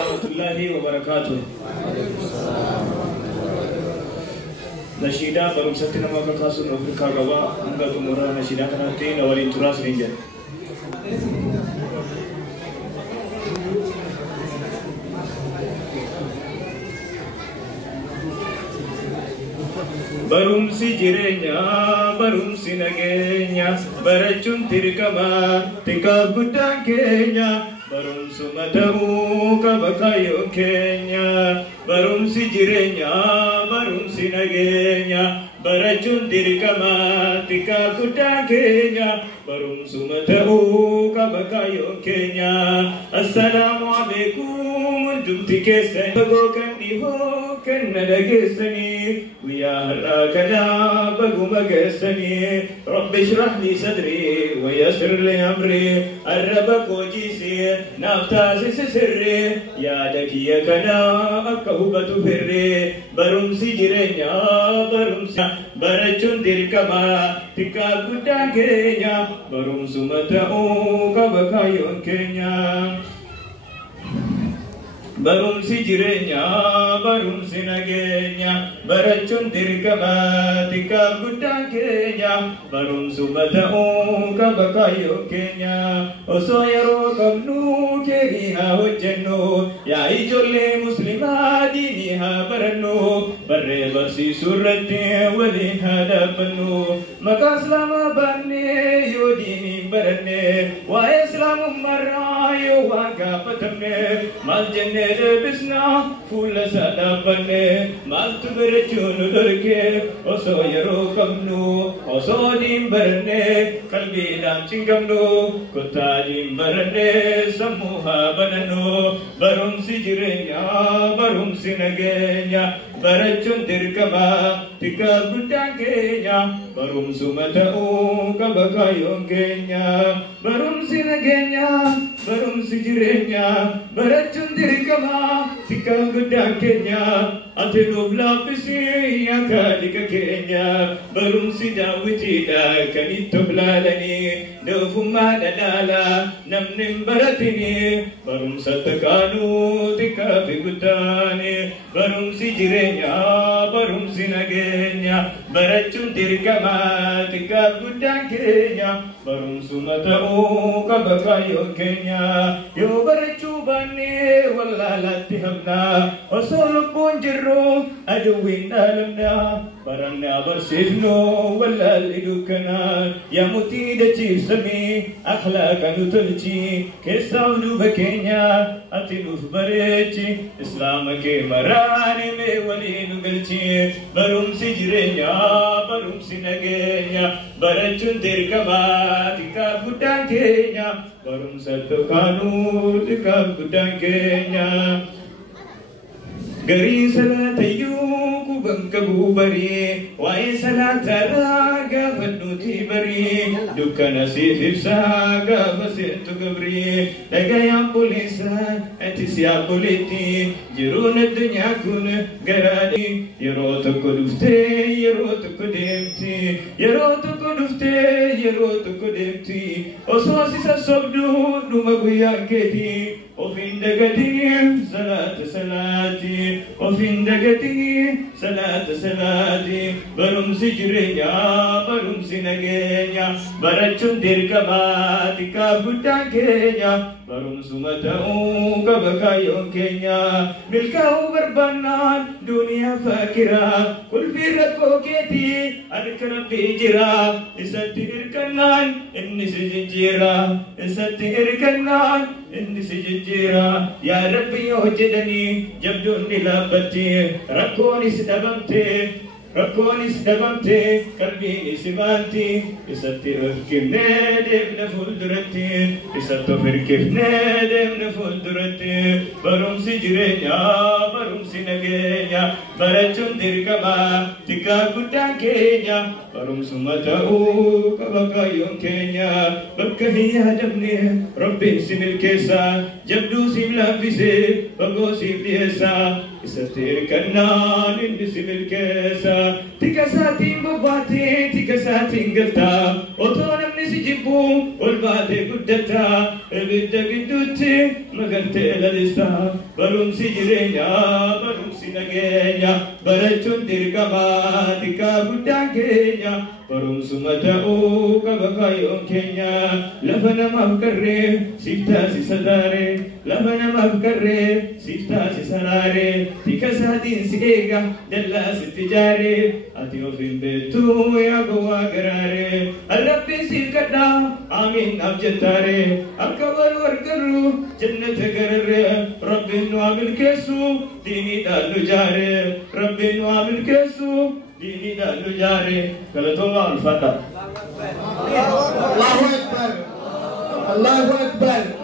الله وبركاته. نشيدا برمستنا ما كاسون أفريقيا روا أنغا تمورا نشيدا كناتي نوالين تراس رينجا. Barumsi jirenya, barumsi nagenya, barachun tirkama, tika gudang kenya, barumsu matamu kabakayo kenya, barumsi jirenya, barumsi nagenya, barachun tirkama, tika gudang kenya, barumsu matamu kabakayo kenya. Assalamu alaikum, dumti kesen, bagokan diho, kenada kesani. ويا هراكنا بقوم قسني رب اشرح لي صدري ويسر لي امري الربك وجيسي نفتاس سري يا دكي كنا اكهبت فري برمسي جرينيا برمسي برچون دركما تكا غدان كينيا برمسو متاو كبكايون كينيا Barumsi jirenya, barumsi nagenya, barachun dirgama, tika gudang kenya, barumsu matau kabakayo kenya, osoyaro kamnu keriha hojjenno, ya ijolle muslima diniha baranno, barre barsi surratti wali hadapanno, maka islama banne yo dini baranne, wa islamu marra yo waga patamne, mal jenne bisna full sada banne mal tu berchun durke oso yaro kamnu oso dim barne kalbi dam chingamnu kota dim barne samuha banano barum sijrenya barum sinagenya barachun dirkama tika gudangenya barum sumatau kabakayo kenya barum sinagenya barum sijrenya barachun dirkama tika gudang kenya atenu blapisi yakadika kenya barum sidawitida kanito blalani dofuma dalala namnim baratini barum satakanu tika bigutani barum sijirenya barum sinagenya barachun dirkama tika gudang kenya barum sumatau kabakayo kenya yo barachu bani wallalati hamna osol punjiro aduwin dalamna barangna barsifno wallal idukana ya mutida chisami akhlaqan tulchi kesawdu bakenya atinuf barechi islam ke marani me walinu galchi barum sijrenya barum sinagenya barachun dirkama tika gudang kenya barum satukanu tika gudang kenya gari salatayu kubang kabubari wai salatara gabanuti bari dukana sifsa gabasintu gabri dagayam polisa atisia politi jiruna dunya kun garadi yeroto kodufte yeroto kodemti yeroto kodufte yeroto kodemti ososisa sobdu dumaguya keti ofindagati salati ofindagati salati barum sijrenya barum sinagenya barachun dirkama tika gudang kenya barum sumatau kabakayo kenya milkau berbanan dunia fakira kul firqo keti adkara bijira isatir kanan inni sijira isatir kanan inni sijira ya rabbi wajadani jabdun nilabati rakoni sidabamte kalbini sibanti isatir kifne devna fuldurati isatofir kifne devna fuldurati barum sijrenya barum sinagenya barachun dirkama tika gudang kenya barum sumatau kabakayon kenya bakkahiya dabne rabbi simil kesa jabdu simla bise bago simliesa isatir kanan in simil kesa تكساتين بباتي تكساتين قلتا وطونا من سجبو والباتي قدتا بدا قدوتي مقلتي للستا بروم سجرينيا بروم سنقينيا برجون درقما تكا بدا كينيا بروم سمتاو كبكا يوم كينيا لفنا مفكري سيفتا سيسداري لفنا مفكري سيفتا سيسراري تكساتين سيئيغا دلا ستجاري أتيو في بيتو يا قوا قراري الرب سيكدا آمين أبجتاري الكبر والقرو جنة قرر رب نوامل كيسو ديني دالو جاري رب نوامل كيسو ديني دالو جاري كالتوما الفتح الله أكبر الله أكبر